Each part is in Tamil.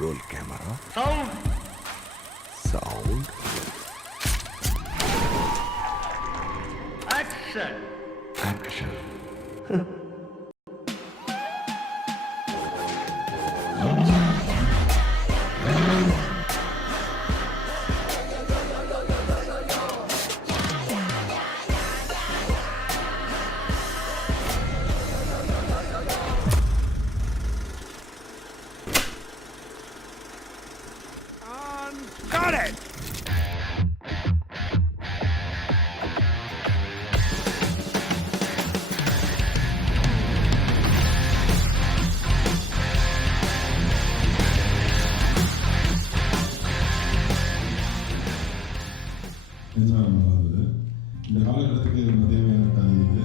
Roll camera. Sound. Sound. Action. Action. Got it! நிஜமாக நல்லா இருந்தது. இந்த காலகட்டத்துக்கு ரொம்ப தேவையான கதை இது.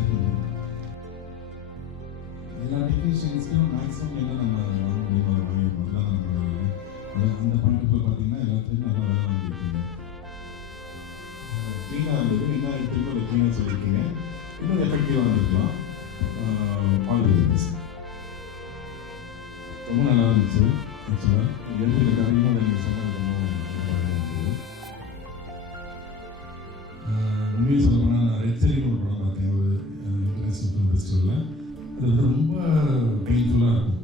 எல்லா டெக்னீஷியன்ஸ்க்கும் மேக்ஸிமம் என்ன நம்ம வாங்க முடியுமோ அதை வாங்கிருக்கோம். அதெல்லாம் நம்ம வேலை. அந்த பாயிண்ட்டுக்குள்ள பார்த்தீங்கன்னா எல்லாத்துலேயும் நல்லா வேலை வாங்கியிருக்கீங்க. க்ளீனாக இருந்தது. என்ன எடுத்துக்கோ அதை க்ளீனாக சொல்லியிருக்கீங்க. இன்னும் எஃபெக்டிவாக இருந்திருக்கலாம். All the best. ரொம்ப நல்லா இருந்துச்சு. ஆக்சுவலாக எடுத்துக்கிற காரியமும் அதை நீங்கள் சொன்னது ரொம்ப நல்லா இருந்தது. உண்மையை சொல்ல போனால் நான் ரெட் செரின்னு ஒரு படம் பார்த்தேன் ஒரு இன்டர்நேஷ்னல் ஃபிலிம் ஃபெஸ்டிவலில். அது வந்து ரொம்ப பெயின்ஃபுல்லாக இருக்கும்.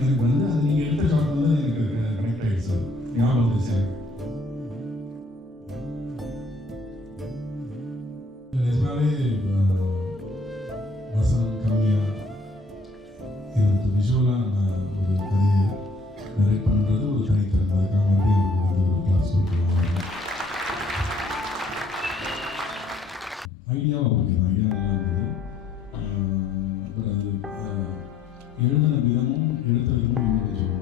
எனக்கு வந்து அது நீங்கள் எடுத்த ஷாட் வந்து எனக்கு கனெக்ட் ஆகிடுச்சு. அது ஞாபகம் வந்துச்சு எனக்கு. நிஜமாவே வசனம் கம்மியாக இருந்தது. விஷுவலாக நான் ஒரு கதையை நரேட் பண்ணுறது ஒரு தனித்திறன். அதுக்காக வந்து எனக்கு வந்து ஒரு கிளாஸ் கொடுக்கலாம். ஐடியாவாக ஓகே தான். ஐடியா நல்லா இருந்தது. பட் அது எழுதின விதமும் எடுத்த விதமும் இன்னும் கொஞ்சம்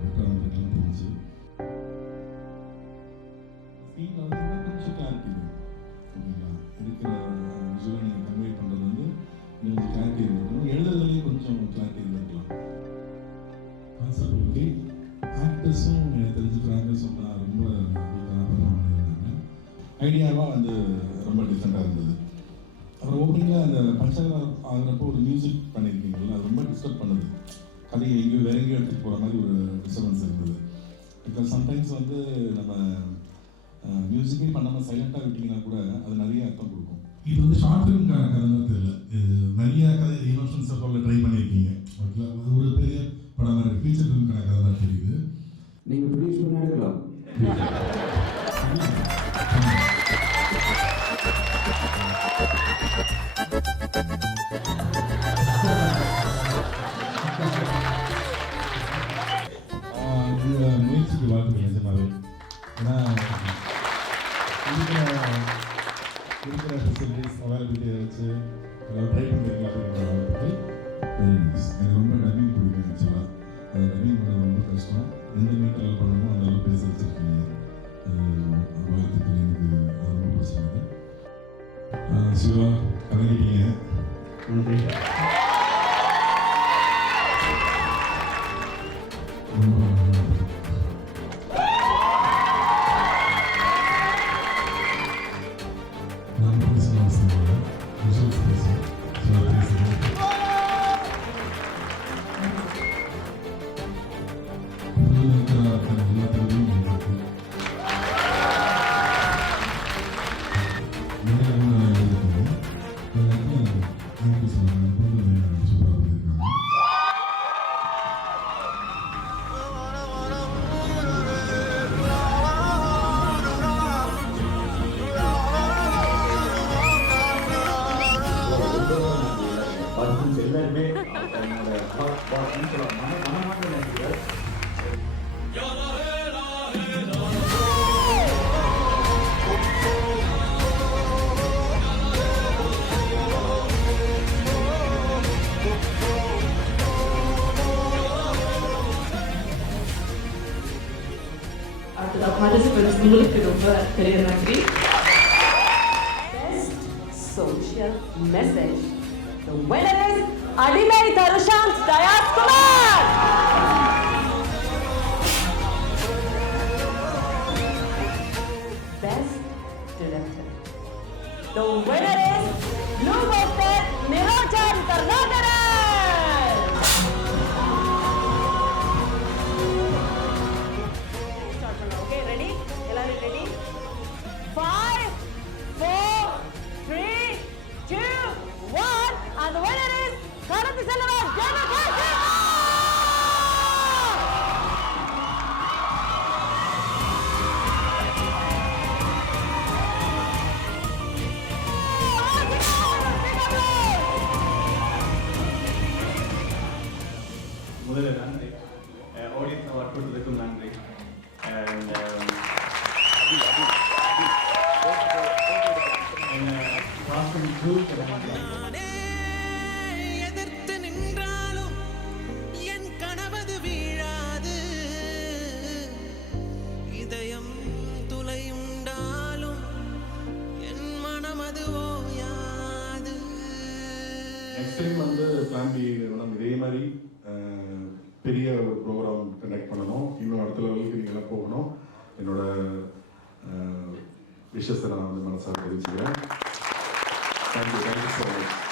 பெட்டராக இருந்துட்டுன்னு தோணுச்சு. ஸ்க்ரீனில் வந்து இன்னும் கொஞ்சம் கிளாரிட்டி வேணும். ஓகேங்களா? எடுக்கிற விஷுவலை நீங்கள் கன்வே பண்ணுறது வந்து இன்னும் கொஞ்சம் கிளாரிட்டி இருந்திருக்கணும். எழுதுறதுலேயும் கொஞ்சம் கிளாரிட்டி இருந்திருக்கலாம். Concept okay. ஆக்டர்ஸும் எனக்கு தெரிஞ்சு ஃப்ராங்காக சொன்னால் ரொம்ப வீக்காக பர்ஃபார்ம் பண்ணியிருந்தாங்க. ஐடியாவாக வந்து ரொம்ப டிஃப்ரெண்ட்டாக இருந்தது. அப்புறம் ஓப்பனிங்கில் அந்த பஞ்சர் ஆகிறப்போ ஒரு மியூசிக் பண்ணியிருக்கீங்களா, அது ரொம்ப டிஸ்டர்ப் பண்ணுது. கதையை எங்கேயும் வேற எங்கேயும் எடுத்துகிட்டு போகிற மாதிரி ஒரு டிஸ்டர்பன்ஸ் இருந்தது. பிகாஸ் சம்டைம்ஸ் வந்து நம்ம மியூசிக்கே பண்ணாமல் சைலண்ட்டாக விட்டிங்கன்னா கூட அது நிறைய அர்த்தம் கொடுக்கும். இது வந்து ஷார்ட் ஃபிலிம்கான கதைன்னு தெரியல. நிறைய கதை எமோஷன்ஸை போல ட்ரை பண்ணியிருக்கீங்க. ஓகேங்களா? ஒரு பெரிய படம் மாதிரி ஃபீச்சர் ஃபிலிம்கான கதை தான் தெரியுது. நீங்கள் ப்ரொடியூஸ் பண்ண எடுக்கலாம். இந்த முயற்சிக்கு வாழ்த்துக்கள் நிஜமாவே. ஏன்னா இருக்கிற ஃபெசிலிட்டிஸ் அவைலபிலிட்டியை வச்சு எல்லாம் ட்ரை பண்ணிருக்கலாம் அப்படிங்கிற வாழ்த்துக்கள். Very nice. எனக்கு ரொம்ப டப்பிங் பிடிக்கும் ஆக்சுவலாக. அது டப்பிங் பண்ணது ரொம்ப கஷ்டம். எந்த மீட்டரில் பண்ணணுமோ அந்த அளவு பேச வச்சுருக்கீங்க. வாழ்த்துக்கள். எனக்கு அது ரொம்ப பிடிச்சிருந்தது. சிவா கலங்கிட்டீங்க. நன்றி. எல்லாருமே participants உங்களுக்கு ரொம்ப பெரிய நன்றி. Best social message. The winner is Adimai Tarushant Dayas Kumar. Best director. The winner is Blue Buster Niranjan Karnataka. முதல்ல நன்றி ஆடியன்ஸ் அவார்ட் கொடுத்ததுக்கும் நன்றி அண்ட் காஸ்டியூம் குரூப் எதிர்த்து நின்றாலும் என் கனவது வீழாது இதயம் துளையுண்டாலும் என் மனமது ஓயாது. நெக்ஸ்ட் டைம் வந்து பிளான் பி மேடம் இதே மாதிரி பெரிய ஒரு ப்ரோக்ராம் கண்டக்ட் பண்ணணும். இன்னும் அடுத்த லெவலுக்கு நீங்கள்லாம் போகணும். என்னோட விஷயத்தை நான் வந்து மனசாக தெரிவிச்சுக்கிறேன். Thank you so much.